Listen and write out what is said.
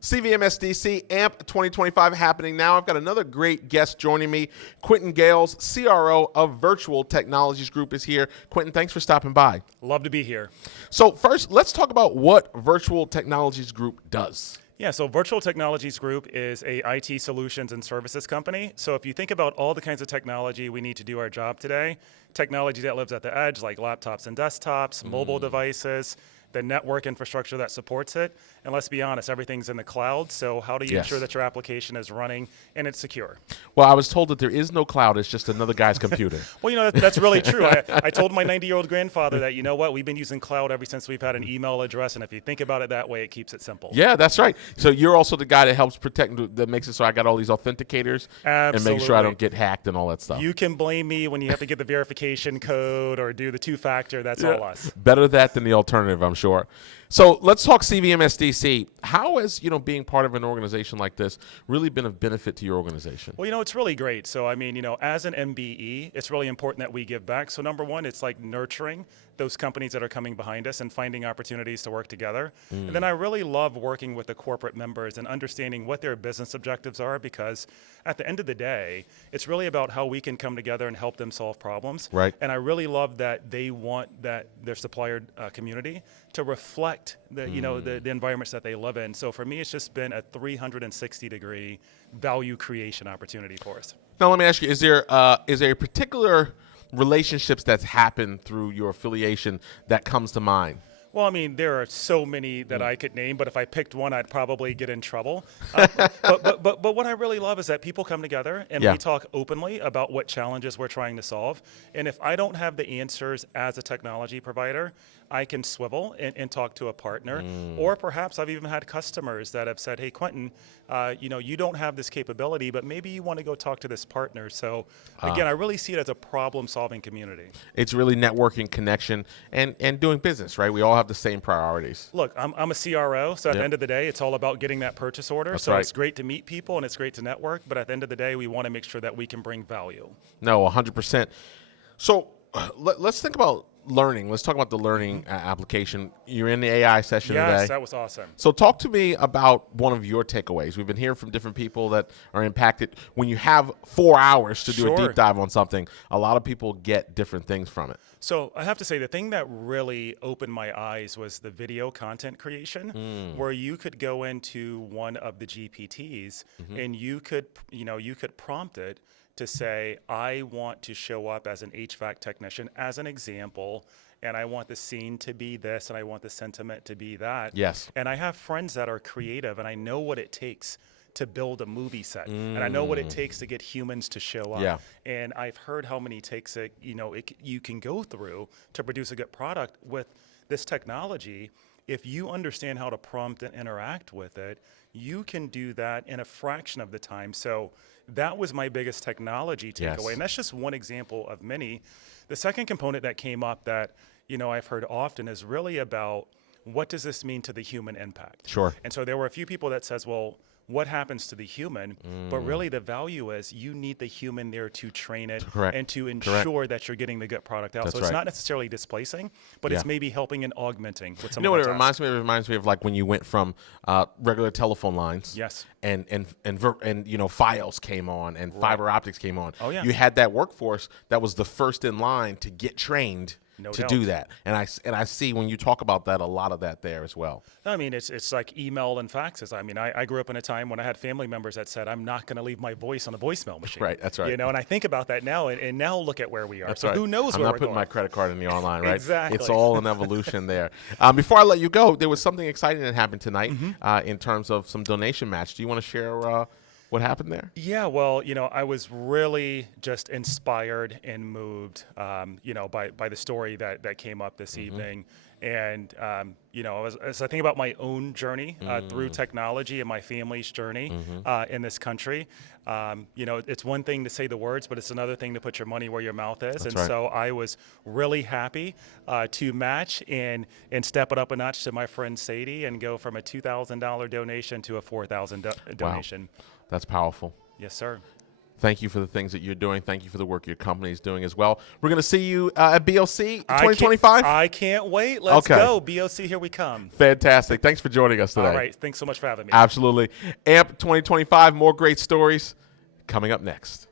CVMSDC AMP 2025 happening now. I've got another great guest joining me. Quentin Gayles, CRO of Virtual Technologies Group, is here. Quentin, thanks for stopping by. Love to be here. So first, let's talk about what Virtual Technologies Group does. Yeah, so Virtual Technologies Group is a IT solutions and services company. So if you think about all the kinds of technology we need to do our job today, technology that lives at the edge like laptops and desktops, mobile devices, the network infrastructure that supports it, and let's be honest, everything's in the cloud, so how do you ensure that your application is running and it's secure? Well, I was told that there is no cloud, it's just another guy's computer. Well, you know, that's really true. I told my 90-year-old grandfather that, you know what, we've been using cloud ever since we've had an email address, and if you think about it that way, it keeps it simple. Yeah, that's right. So you're also the guy that helps protect, that makes it so I got all these authenticators and make sure I don't get hacked and all that stuff. You can blame me when you have to get the verification code or do the two-factor, that's all us. Better that than the alternative, I'm sure. So let's talk CVMSDC. How has, being part of an organization like this really been of benefit to your organization? Well, it's really great. So, I mean, as an MBE, it's really important that we give back. So number one, it's like nurturing those companies that are coming behind us and finding opportunities to work together. And then I really love working with the corporate members and understanding what their business objectives are, because at the end of the day, it's really about how we can come together and help them solve problems. Right. And I really love that they want that their supplier community to reflect the the environments that they live in. So for me, it's just been a 360-degree value creation opportunity for us. Now let me ask you: is there a particular relationships that's happened through your affiliation that comes to mind? Well, I mean, there are so many that I could name, but if I picked one, I'd probably get in trouble. But what I really love is that people come together and we talk openly about what challenges we're trying to solve. And if I don't have the answers as a technology provider, I can swivel and talk to a partner. Or perhaps I've even had customers that have said, hey, Quentin, you don't have this capability, but maybe you want to go talk to this partner. So again, I really see it as a problem-solving community. It's really networking, connection, and doing business, right? We all have the same priorities. Look, I'm a CRO, so at the end of the day, it's all about getting that purchase order. That's so right. It's great to meet people and it's great to network, but at the end of the day, we want to make sure that we can bring value. No, 100%. So let's think about learning. Let's talk about the learning application. You're in the AI session today. Yes, that was awesome. So talk to me about one of your takeaways. We've been hearing from different people that are impacted. When you have 4 hours to do a deep dive on something, a lot of people get different things from it. So I have to say, the thing that really opened my eyes was the video content creation, where you could go into one of the GPTs and you could prompt it to say, I want to show up as an HVAC technician, as an example, and I want the scene to be this, and I want the sentiment to be that. Yes. And I have friends that are creative, and I know what it takes to build a movie set, and I know what it takes to get humans to show up. Yeah. And I've heard how many takes you can go through to produce a good product with this technology. If you understand how to prompt and interact with it, you can do that in a fraction of the time. So that was my biggest technology takeaway. And that's just one example of many. The second component that came up that, I've heard often is really about what does this mean to the human impact? Sure. And so there were a few people that says, well, what happens to the human? But really the value is you need the human there to train it and to ensure that you're getting the good product out. That's so it's not necessarily displacing, but it's maybe helping and augmenting with some of the tasks. It reminds me of like when you went from regular telephone lines. Yes. And files came on and fiber optics came on. Oh, yeah. You had that workforce that was the first in line to get trained to do that. And I see when you talk about that, a lot of that there as well. I mean, it's like email and faxes. I mean, I grew up in a time when I had family members that said, I'm not going to leave my voice on a voicemail machine. Right, that's right. And I think about that now, and now look at where we are. That's so right. Who knows I'm where not we're putting going. my credit card in the online, right? Exactly. It's all an evolution there. Before I let you go, there was something exciting that happened tonight in terms of some donation match. Do you want to share what happened there? Yeah, well, I was really just inspired and moved, by the story that came up this evening. And, as I think about my own journey through technology and my family's journey in this country, it's one thing to say the words, but it's another thing to put your money where your mouth is. That's and so I was really happy to match and step it up a notch to my friend Sadie and go from a $2,000 donation to a $4,000 donation. Wow. That's powerful. Yes, sir. Thank you for the things that you're doing. Thank you for the work your company is doing as well. We're going to see you at BOC 2025. I can't wait. Let's go. BOC, here we come. Fantastic. Thanks for joining us today. All right. Thanks so much for having me. Absolutely. AMP 2025, more great stories coming up next.